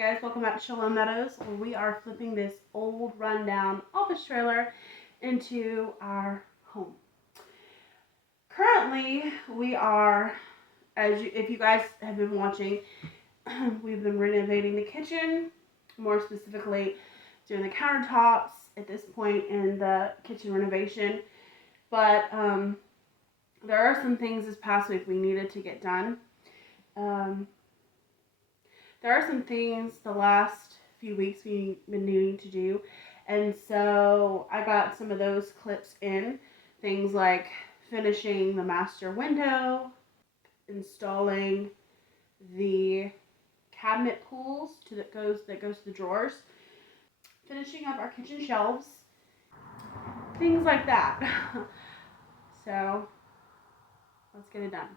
guys, welcome back to Shalom Meadows, where we are flipping this old rundown office trailer into our home. Currently, we are, if you guys have been watching, we've been renovating the kitchen, more specifically doing the countertops at this point in the kitchen renovation. But there are some things this past week we needed to get done. There are some things the last few weeks we've been needing to do, and so I got some of those clips in. Things like finishing the master window, installing the cabinet pulls that goes to the drawers, finishing up our kitchen shelves, things like that. So let's get it done.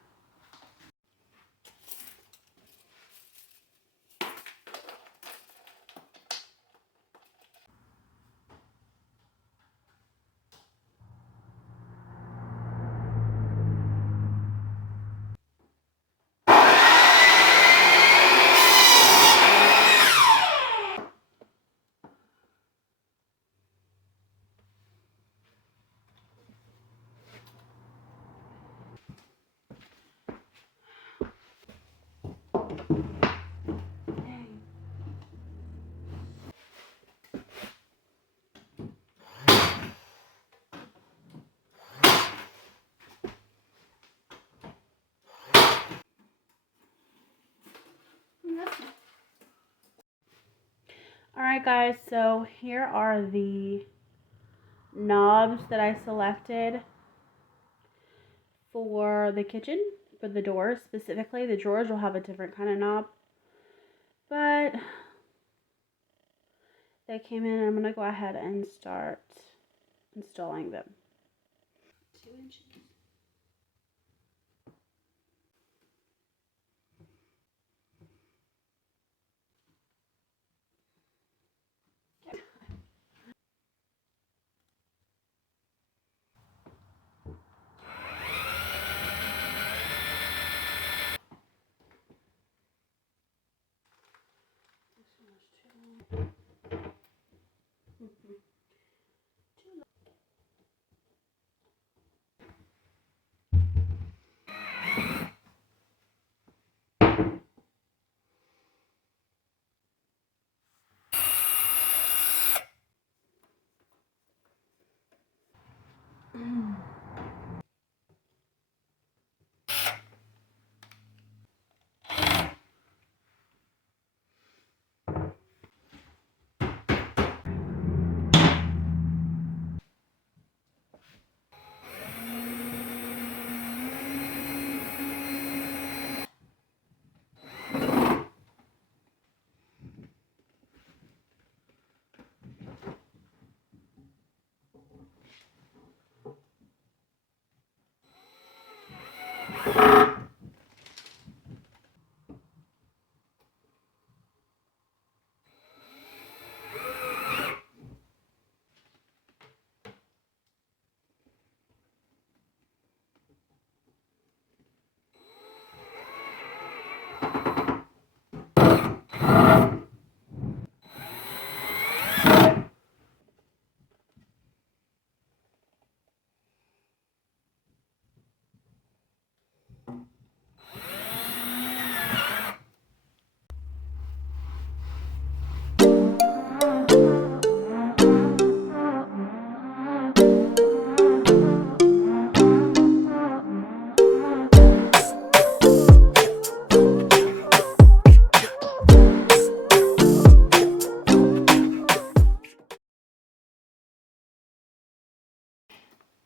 Alright guys, so here are the knobs that I selected for the kitchen, for the doors specifically. The drawers will have a different kind of knob, but they came in and I'm going to go ahead and start installing them. 2 inches.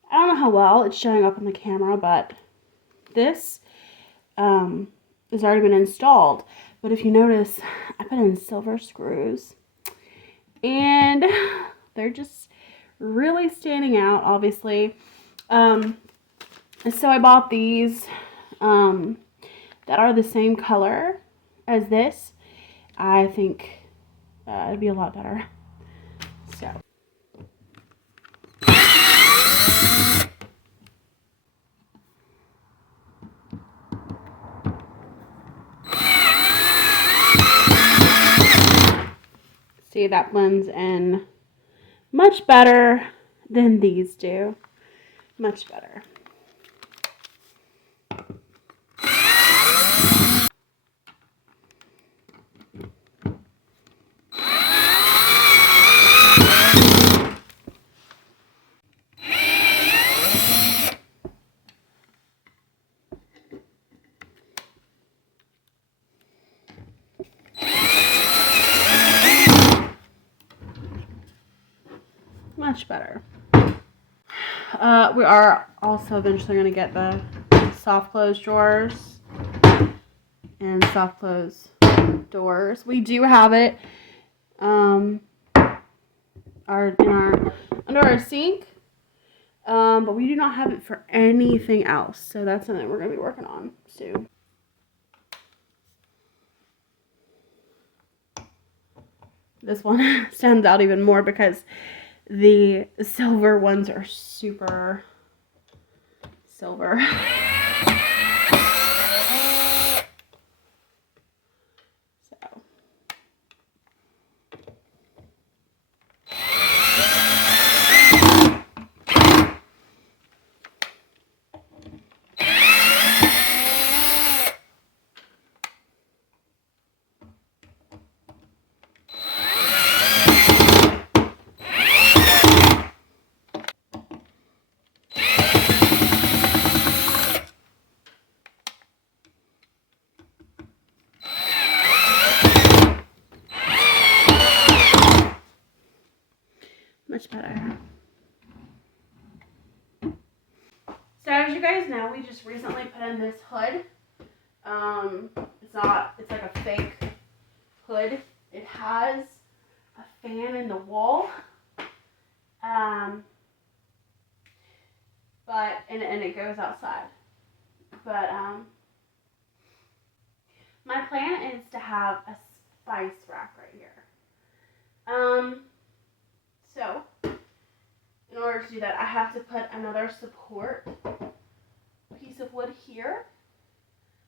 I don't know how well it's showing up on the camera, but this has already been installed. But if you notice, I put in silver screws, and they're just really standing out, obviously. And so I bought these that are the same color as this. I think it'd be a lot better. So. See, that blends in much better than these do. Much better. Much better. We are also eventually going to get the soft close drawers and soft close doors. We do have it under our sink, but we do not have it for anything else. So that's something we're going to be working on soon. This one stands out even more because the silver ones are super silver. So. Much better. So as you guys know, we just recently put in this hood. It's like a fake hood. It has a fan in the wall. And it goes outside. But my plan is to have a spice rack right here. So in order to do that, I have to put another support piece of wood here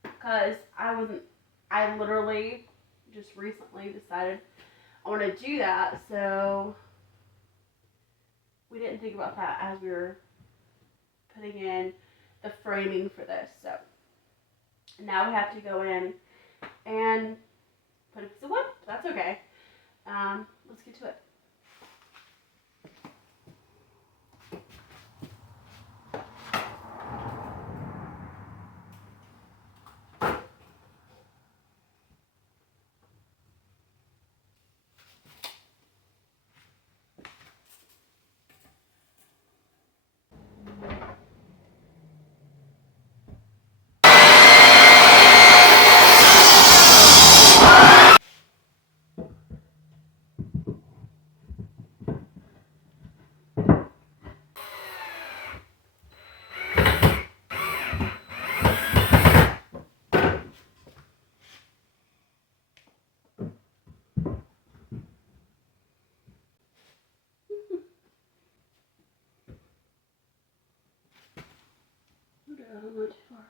because I literally just recently decided I want to do that, so we didn't think about that as we were putting in the framing for this. So now we have to go in and put a piece of wood. That's okay. Let's get to it. Not too far.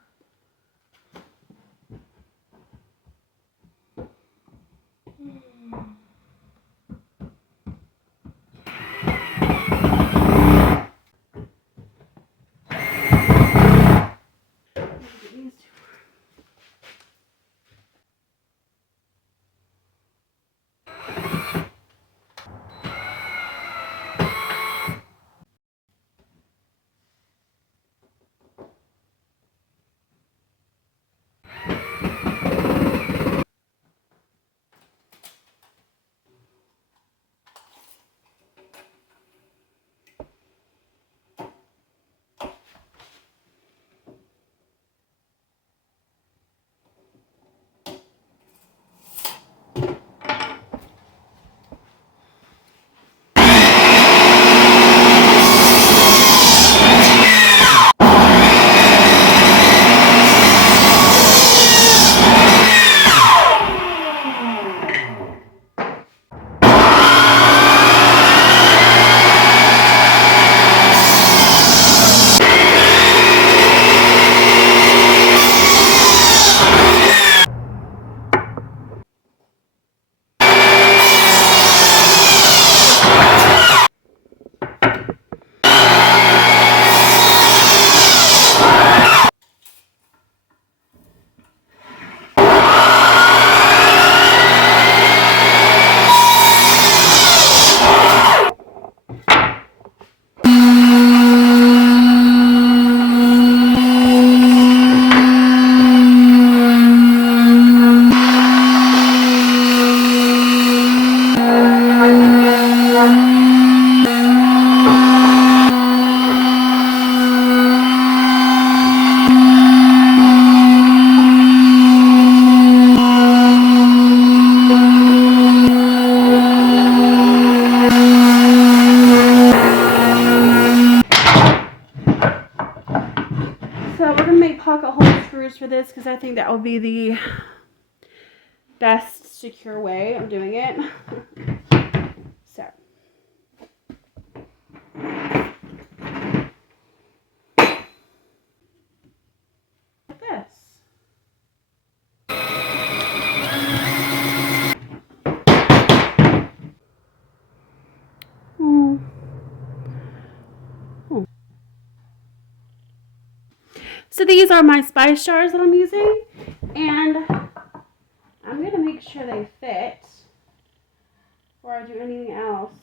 this because I think that will be the best secure way of doing it. So. Like this. So these are my spice jars that I'm using, and I'm going to make sure they fit before I do anything else.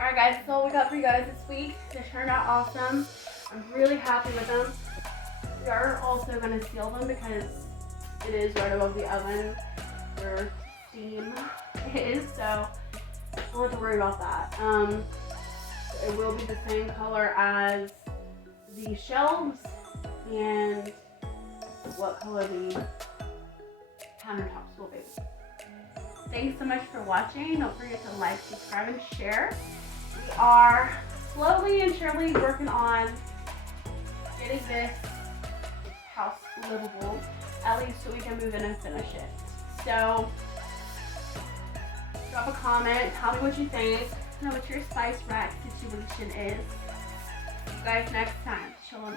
Alright guys, that's all we got for you guys this week. They turned out awesome. I'm really happy with them. We are also going to seal them because it is right above the oven where steam is, so I don't have to worry about that. It will be the same color as the shelves and what color the countertops will be. Thanks so much for watching. Don't forget to like, subscribe, and share. We are slowly and surely working on getting this house livable, at least so we can move in and finish it. So drop a comment, tell me what you think, know what your spice rack situation is. See you guys next time. Shalom.